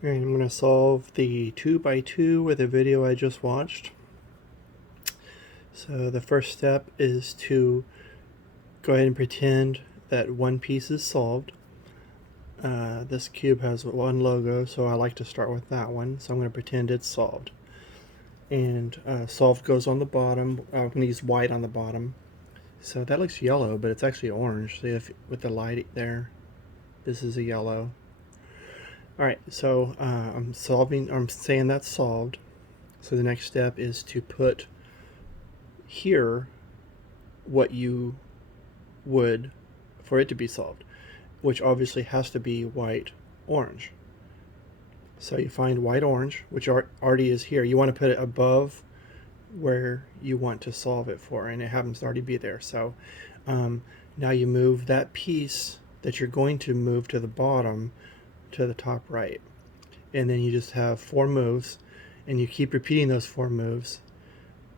Alright, I'm going to solve the 2 by 2 with a video I just watched. So the first step is to go ahead and pretend that one piece is solved. This cube has one logo, so I like to start with that one. So I'm going to pretend it's solved. And solved goes on the bottom. I'm going to use white on the bottom. So that looks yellow, but it's actually orange. See if with the light there, this is a yellow. Alright, so I'm saying that's solved. So the next step is to put here what you would for it to be solved, which obviously has to be white orange. So you find white orange, which already is here. You want to put it above where you want to solve it for, and it happens to already be there. So now you move that piece that you're going to move to the bottom to the top right, and then you just have 4 moves, and you keep repeating those 4 moves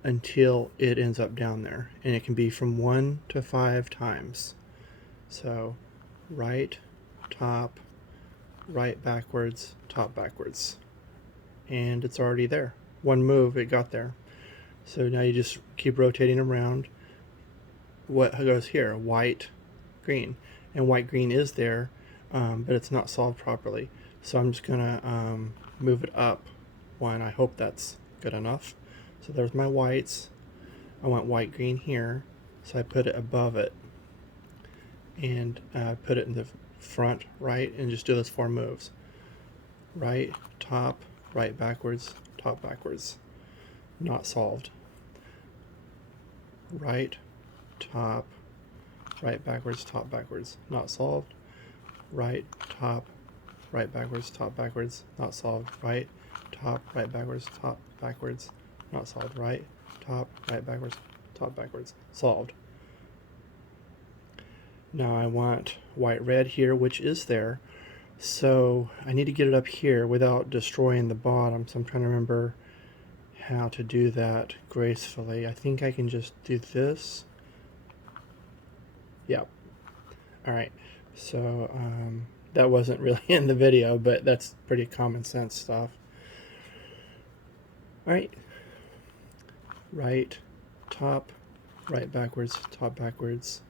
until it ends up down there, and it can be from 1 to 5 times. So right, top, right backwards, top backwards, and it's already there. One move, it got there. So now you just keep rotating around. What goes here? White, green, and white green is there, but it's not solved properly. So I'm just gonna move it up 1. I hope that's good enough. So there's my whites. I want white green here, so I put it above it, and put it in the front right, and just do those 4 moves. Right, top, right backwards, top backwards. Not solved. Right, top, right backwards, top backwards. Not solved. Right, top, right backwards, top backwards. Not solved. Right, top, right backwards, top backwards. Not solved. Right, top, right backwards, top backwards. Solved. Now I want white red here, which is there. So I need to get it up here without destroying the bottom. So I'm trying to remember how to do that gracefully. I think I can just do this. Yep. Alright. So that wasn't really in the video, but that's pretty common sense stuff. Alright. Right, top, right backwards, top backwards.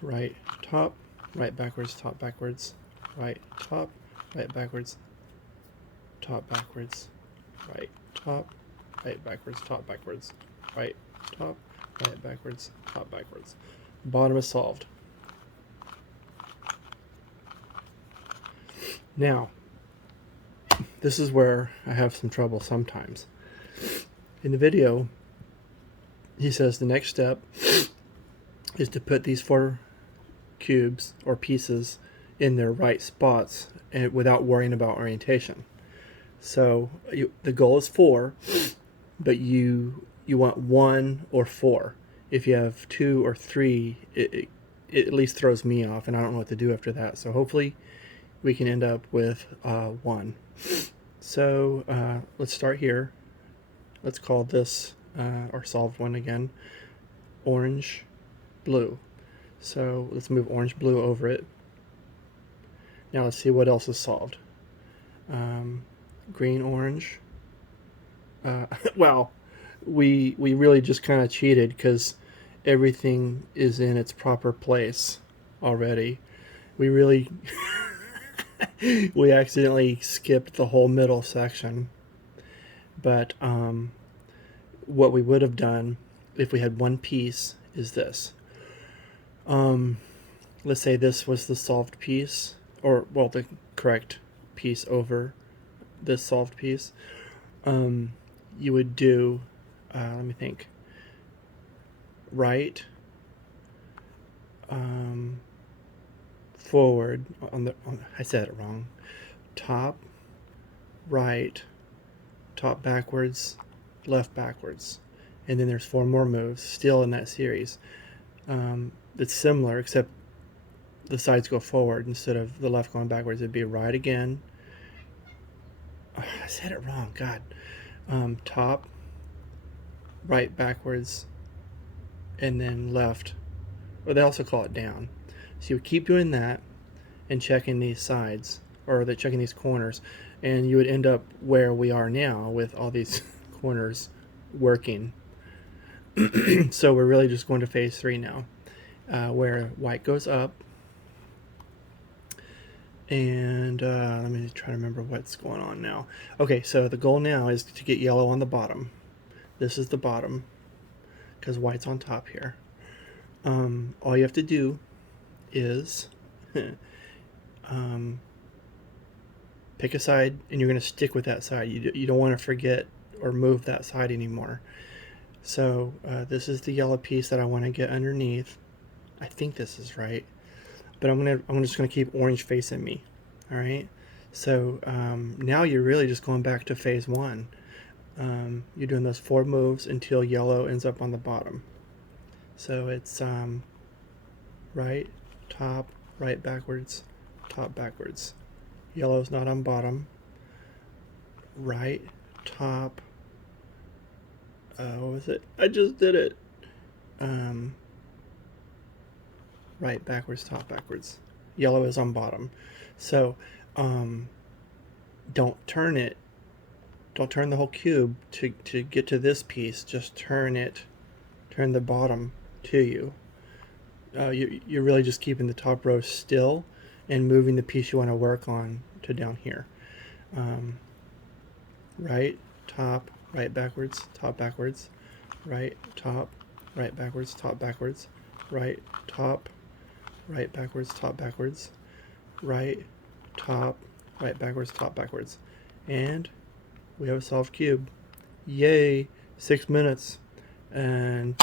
Right, top, right backwards, top backwards. Right, top, right backwards, top backwards. Right, top, right backwards, top backwards. Right, top, right backwards, top backwards. Bottom is solved. Now, this is where I have some trouble sometimes. In the video, he says the next step is to put these 4 cubes or pieces in their right spots and without worrying about orientation. So the goal is 4, but you want 1 or 4. If you have 2 or 3, it at least throws me off, and I don't know what to do after that. So hopefully we can end up with 1. So let's start here. Let's call this our solved one again, orange, blue. So let's move orange, blue over it. Now let's see what else is solved. Green, orange. Well, we really just kind of cheated because everything is in its proper place already. We really we accidentally skipped the whole middle section. But what we would have done if we had one piece is this. Let's say this was the solved piece, or well, the correct piece over this solved piece. You would do, let me think, right, forward, I said it wrong, top, right, top backwards, left backwards. And then there's 4 more moves still in that series. It's similar, except the sides go forward instead of the left going backwards. It'd be right again. Oh, I said it wrong, God. Top, right backwards, and then left. Or they also call it down. So you keep doing that and checking these sides or checking these corners, and you would end up where we are now with all these corners working. So we're really just going to phase 3 now, where white goes up. And let me try to remember what's going on now. Okay, so the goal now is to get yellow on the bottom. This is the bottom, because white's on top here. All you have to do is pick a side, and you're going to stick with that side. You don't want to forget or move that side anymore. So this is the yellow piece that I want to get underneath. I think this is right, but I'm just gonna keep orange facing me. All right. So now you're really just going back to phase 1. You're doing those 4 moves until yellow ends up on the bottom. So it's right, top, right, backwards, top, backwards. Yellow's not on bottom. Right, top. What was it? I just did it. Right, backwards, top, backwards. Yellow is on bottom. So don't turn it. Don't turn the whole cube to get to this piece. Just turn the bottom to you. You're really just keeping the top row still and moving the piece you want to work on to down here. Right, top, right, backwards, top, backwards. Right, top, right, backwards, top, backwards. Right, top, right, backwards, top, backwards. Right, top, right, backwards, top, backwards. And we have a solved cube. Yay! 6 minutes. And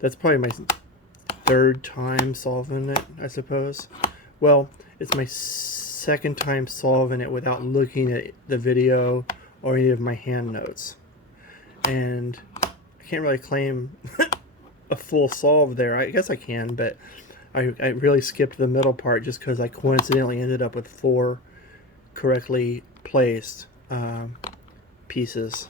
that's probably my 3rd time solving it, I suppose. Well, it's my 2nd time solving it without looking at the video or any of my hand notes. And I can't really claim a full solve there. I guess I can, but I really skipped the middle part just because I coincidentally ended up with 4 correctly placed pieces.